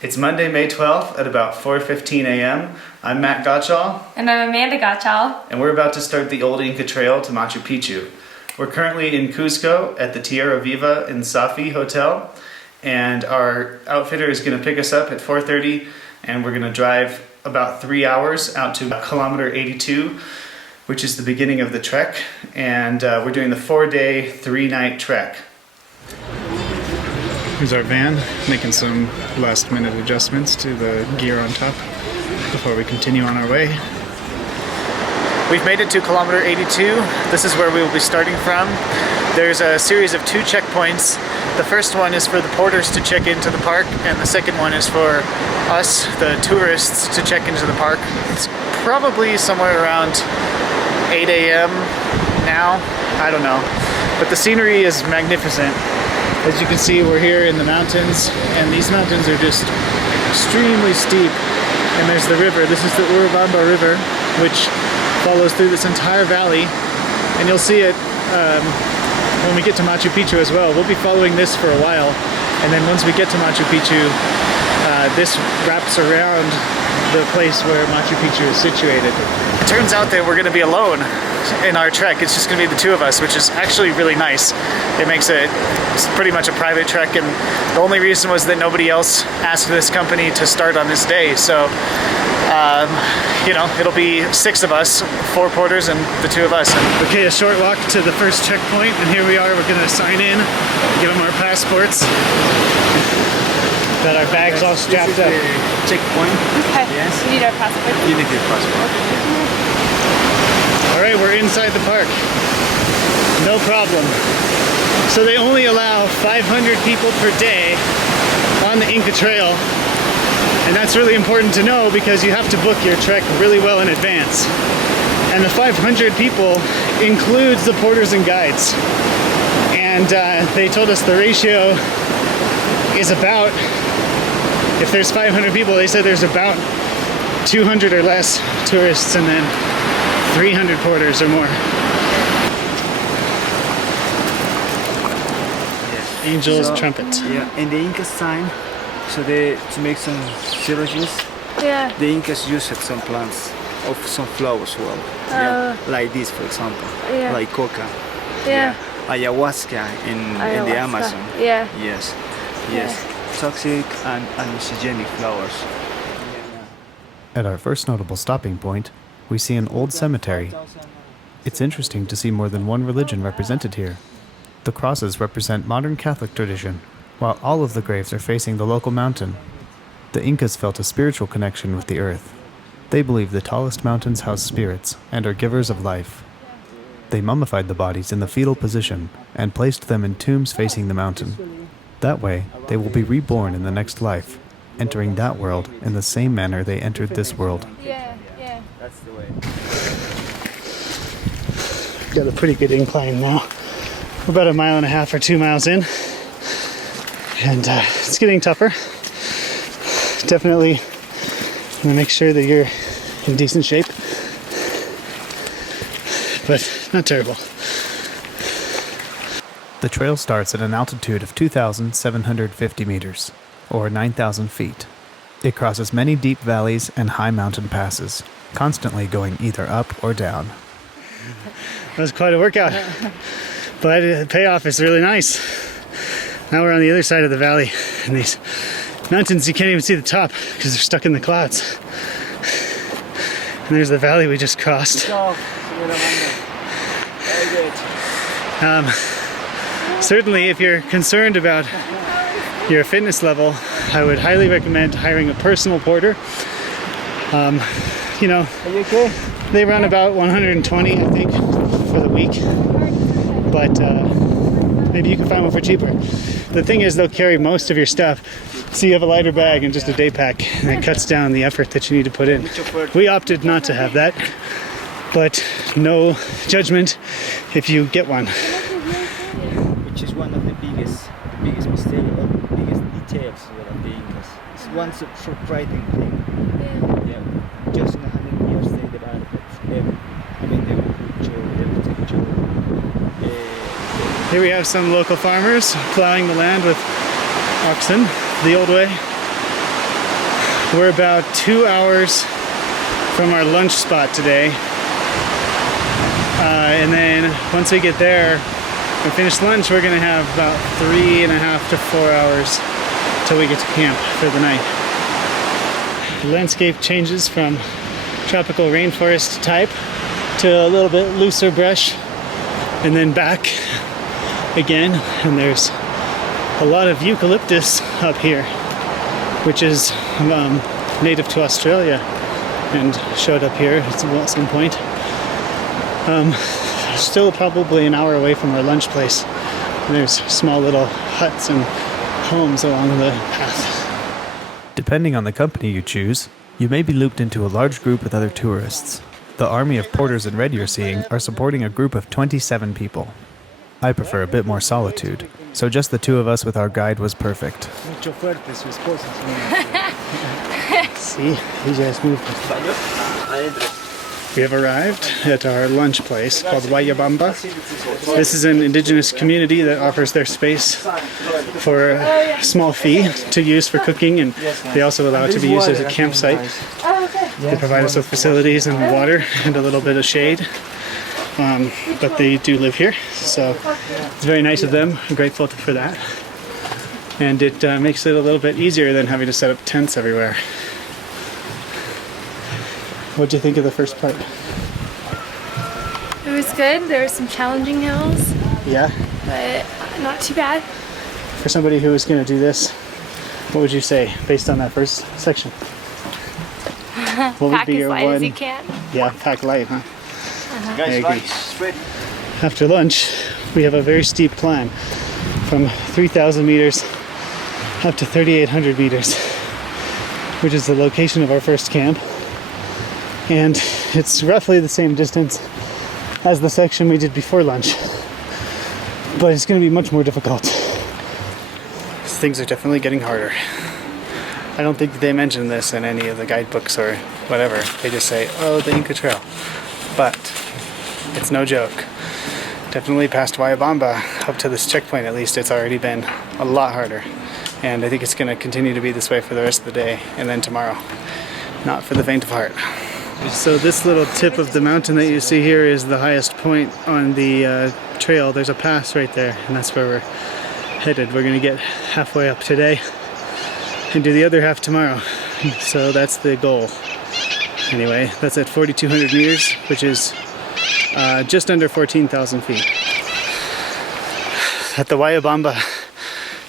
It's Monday, May 12th at about 4:15 a.m. I'm Matt Gottschall. And I'm Amanda Gottschall. And we're about to start the Old Inca Trail to Machu Picchu. We're currently in Cusco at the Tierra Viva in Safi Hotel. And our outfitter is going to pick us up at 4:30, and we're going to drive about 3 hours out to kilometer 82, which is the beginning of the trek. And we're doing the 4-day, 3-night trek. Here's our van, making some last-minute adjustments to the gear on top before we continue on our way. We've made it to kilometer 82. This is where we will be starting from. There's a series of 2 checkpoints. The first one is for the porters to check into the park, and the second one is for us, the tourists, to check into the park. It's probably somewhere around 8 a.m. now, I don't know. But the scenery is magnificent. As you can see, we're here in the mountains, and these mountains are just extremely steep. And there's the river. This is the Wayllabamba River, which follows through this entire valley. And you'll see it when we get to Machu Picchu as well. We'll be following this for a while. And then once we get to Machu Picchu, this wraps around the place where Machu Picchu is situated. It turns out that we're going to be alone in our trek. It's just going to be the 2 of us, which is actually really nice. It makes it pretty much a private trek, and the only reason was that nobody else asked this company to start on this day. So, you know, it'll be 6 of us, 4 porters and the 2 of us. Okay, a short walk to the first checkpoint, and here we are. We're going to sign in, give them our passports. Got our bags all strapped up. Checkpoint. Okay. Yes. You need our passport. You need your passport. All right, we're inside the park. No problem. So they only allow 500 people per day on the Inca Trail. And that's really important to know because you have to book your trek really well in advance. And the 500 people includes the porters and guides. And they told us the ratio is about, if there's 500 people, they said there's about 200 or less tourists and then 300 porters or more. Yes. Angels, trumpet. Yeah, and the Inca sign, so to make some syllogisms, Yeah. the Incas used some plants of some flowers as well. Yeah, like this, for example, Yeah. like coca. Yeah. Ayahuasca in the Amazon. Yeah. Yes, yes. Toxic and hallucinogenic flowers. At our first notable stopping point, we see an old cemetery. It's interesting to see more than one religion represented here. The crosses represent modern Catholic tradition, while all of the graves are facing the local mountain. The Incas felt a spiritual connection with the earth. They believe the tallest mountains house spirits and are givers of life. They mummified the bodies in the fetal position and placed them in tombs facing the mountain. That way, they will be reborn in the next life, entering that world in the same manner they entered this world. Yeah. Yeah. That's the way. Got a pretty good incline now. We're about 1.5 miles or 2 miles in. And it's getting tougher. Definitely want to make sure that you're in decent shape. But not terrible. The trail starts at an altitude of 2,750 meters, or 9,000 feet. It crosses many deep valleys and high mountain passes, constantly going either up or down. That was quite a workout. But the payoff is really nice. Now we're on the other side of the valley, and these mountains, you can't even see the top because they're stuck in the clouds. And there's the valley we just crossed. Certainly, if you're concerned about your fitness level, I would highly recommend hiring a personal porter. You know, Are you okay? they run about 120, I think, for the week. But maybe you can find one for cheaper. The thing is, they'll carry most of your stuff, so you have a lighter bag and just a day pack, and it cuts down the effort that you need to put in. We opted not to have that, but no judgment if you get one. Which is one of the biggest mistakes or the biggest details of the Incas. It's one surprising thing. Yeah. Just in 100 years they developed it. I mean, the agriculture, the architecture. Here we have some local farmers plowing the land with oxen, the old way. We're about 2 hours from our lunch spot today. And then once we get there and finish lunch, we're gonna have about 3.5 to 4 hours till we get to camp for the night. The landscape changes from tropical rainforest type to a little bit looser brush and then back again. And there's a lot of eucalyptus up here, which is native to Australia and showed up here at some point. Still probably an hour away from our lunch place. And there's small little huts and homes along the path. Depending on the company you choose, you may be looped into a large group with other tourists. The army of porters in red you're seeing are supporting a group of 27 people. I prefer a bit more solitude, so just the two of us with our guide was perfect. See, he just moved. We have arrived at our lunch place called Wayllabamba. This is an indigenous community that offers their space for a small fee to use for cooking, and they also allow it to be used as a campsite. They provide us with facilities and water and a little bit of shade, but they do live here, so it's very nice of them. I'm grateful for that, and it makes it a little bit easier than having to set up tents everywhere. What'd you think of the first part? It was good. There were some challenging hills, Yeah? but not too bad. For somebody who was going to do this, what would you say based on that first section? What would Pack be as your light one? as you can. Yeah, pack light, huh? I Guys, agree. lunch is ready. After lunch, we have a very steep climb from 3,000 meters up to 3,800 meters, which is the location of our first camp. And it's roughly the same distance as the section we did before lunch, but it's going to be much more difficult. Things are definitely getting harder. I don't think they mention this in any of the guidebooks or whatever. They just say, oh, the Inca Trail. But it's no joke. Definitely past Wayllabamba, up to this checkpoint at least, it's already been a lot harder. And I think it's going to continue to be this way for the rest of the day and then tomorrow. Not for the faint of heart. So this little tip of the mountain that you see here is the highest point on the trail. There's a pass right there, and that's where we're headed. We're gonna get halfway up today and do the other half tomorrow. So that's the goal. Anyway, that's at 4,200 meters, which is just under 14,000 feet. At the Wayllabamba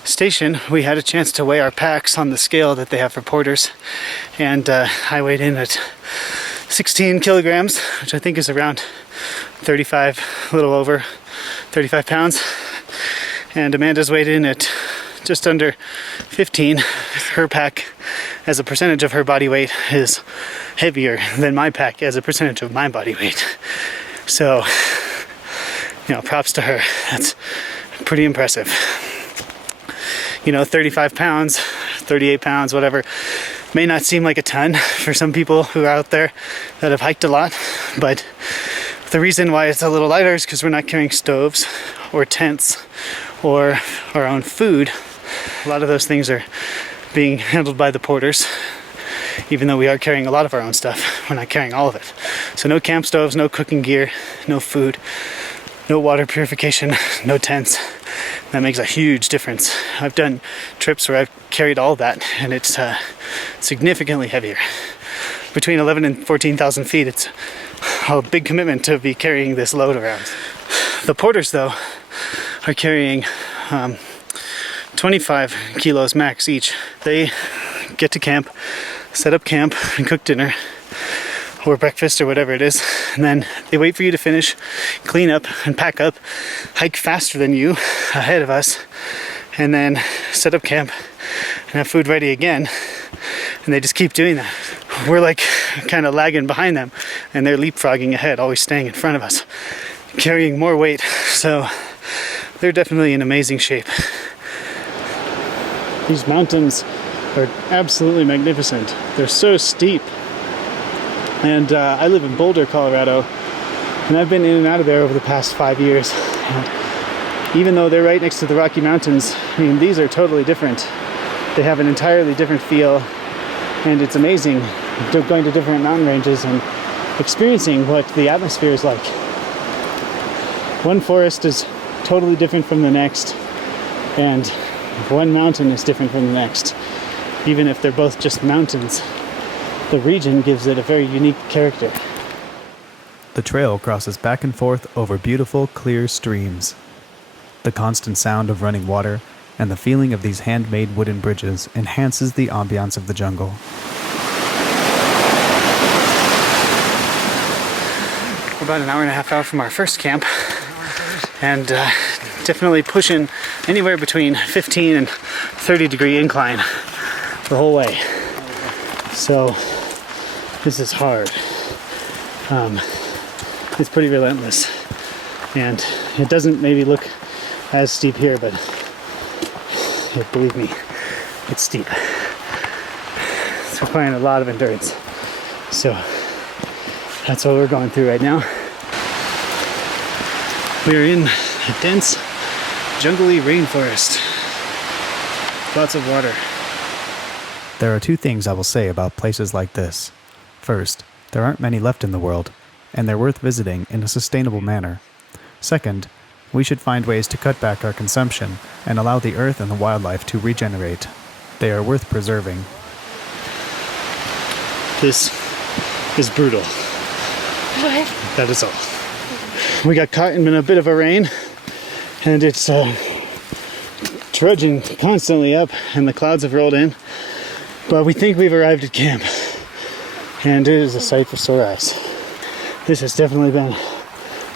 station, we had a chance to weigh our packs on the scale that they have for porters, and I weighed in at 16 kilograms, which I think is around 35, a little over 35 pounds. And Amanda's weighed in at just under 15. Her pack, as a percentage of her body weight, is heavier than my pack as a percentage of my body weight. So, you know, props to her. That's pretty impressive. You know, 35 pounds, 38 pounds, whatever, may not seem like a ton for some people who are out there that have hiked a lot, but the reason why it's a little lighter is because we're not carrying stoves or tents or our own food. A lot of those things are being handled by the porters, even though we are carrying a lot of our own stuff. We're not carrying all of it. So no camp stoves, no cooking gear, no food, no water purification, no tents. That makes a huge difference. I've done trips where I've carried all that, and it's significantly heavier. Between 11 and 14,000 feet, it's a big commitment to be carrying this load around. The porters, though, are carrying 25 kilos max each. They get to camp, set up camp, and cook dinner, or breakfast, or whatever it is, and then they wait for you to finish, clean up, and pack up, hike faster than you, ahead of us, and then set up camp and have food ready again, and they just keep doing that. We're like kind of lagging behind them, and they're leapfrogging ahead, always staying in front of us, carrying more weight, so they're definitely in amazing shape. These mountains are absolutely magnificent. They're so steep. And I live in Boulder, Colorado, and I've been in and out of there over the past 5 years. And even though they're right next to the Rocky Mountains, I mean, these are totally different. They have an entirely different feel. And it's amazing going to different mountain ranges and experiencing what the atmosphere is like. One forest is totally different from the next, and one mountain is different from the next. Even if they're both just mountains, the region gives it a very unique character. The trail crosses back and forth over beautiful, clear streams. The constant sound of running water and the feeling of these handmade wooden bridges enhances the ambiance of the jungle. We're about an hour and a half out from our first camp, and definitely pushing anywhere between 15 and 30 degree incline the whole way. So this is hard. It's pretty relentless, and it doesn't maybe look as steep here, but yeah, believe me, it's steep. It's requiring a lot of endurance. So that's what we're going through right now. We're in a dense, jungly rainforest. Lots of water. There are two things I will say about places like this. First, there aren't many left in the world, and they're worth visiting in a sustainable manner. Second, we should find ways to cut back our consumption and allow the earth and the wildlife to regenerate. They are worth preserving. This is brutal. What? That is all. We got caught in a bit of a rain, and it's trudging constantly up, and the clouds have rolled in. But we think we've arrived at camp, and it is a sight for sore eyes. This has definitely been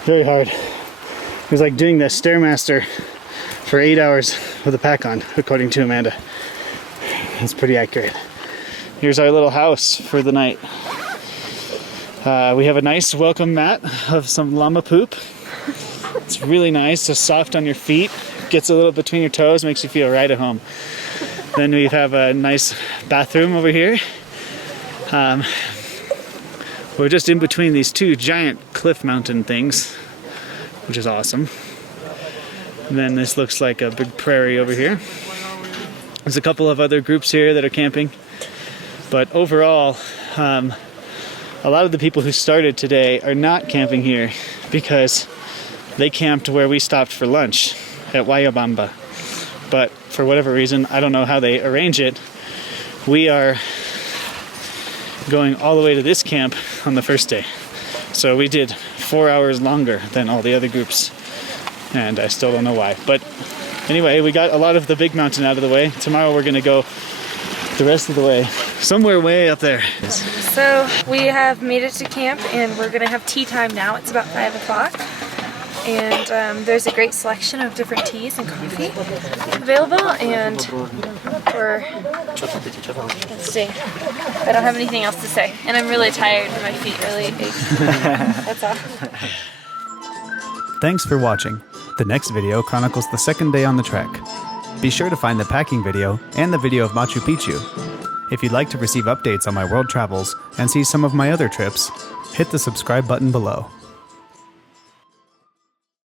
very hard. It was like doing the Stairmaster for 8 hours with a pack on, according to Amanda. That's pretty accurate. Here's our little house for the night. We have a nice welcome mat of some llama poop. It's really nice, just soft on your feet, gets a little between your toes, makes you feel right at home. Then we have a nice bathroom over here. We're just in between these two giant cliff mountain things, which is awesome. And then this looks like a big prairie over here. There's a couple of other groups here that are camping. But overall, a lot of the people who started today are not camping here because they camped where we stopped for lunch at Wayllabamba. But for whatever reason, I don't know how they arrange it, we are going all the way to this camp on the first day. So we did 4 hours longer than all the other groups, and I still don't know why. But anyway, we got a lot of the big mountain out of the way. Tomorrow we're gonna go the rest of the way, somewhere way up there. So we have made it to camp, and we're gonna have tea time now. It's about 5 o'clock. And there's a great selection of different teas and coffee available, and let's see, I don't have anything else to say, and I'm really tired and my feet really ache. That's all. Thanks for watching. The next video chronicles the second day on the trek. Be sure to find the packing video and the video of Machu Picchu. If you'd like to receive updates on my world travels and see some of my other trips, hit the subscribe button below.